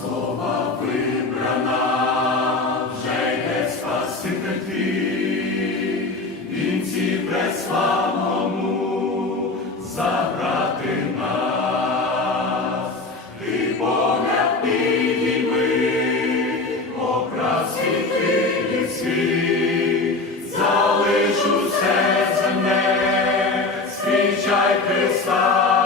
Слова вибрана, вже йде спаситель твій, він ці забрати нас, ти погляд підійми, окрасі залишу все земне, свічай Христа.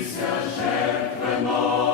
Ісусе, жертвено.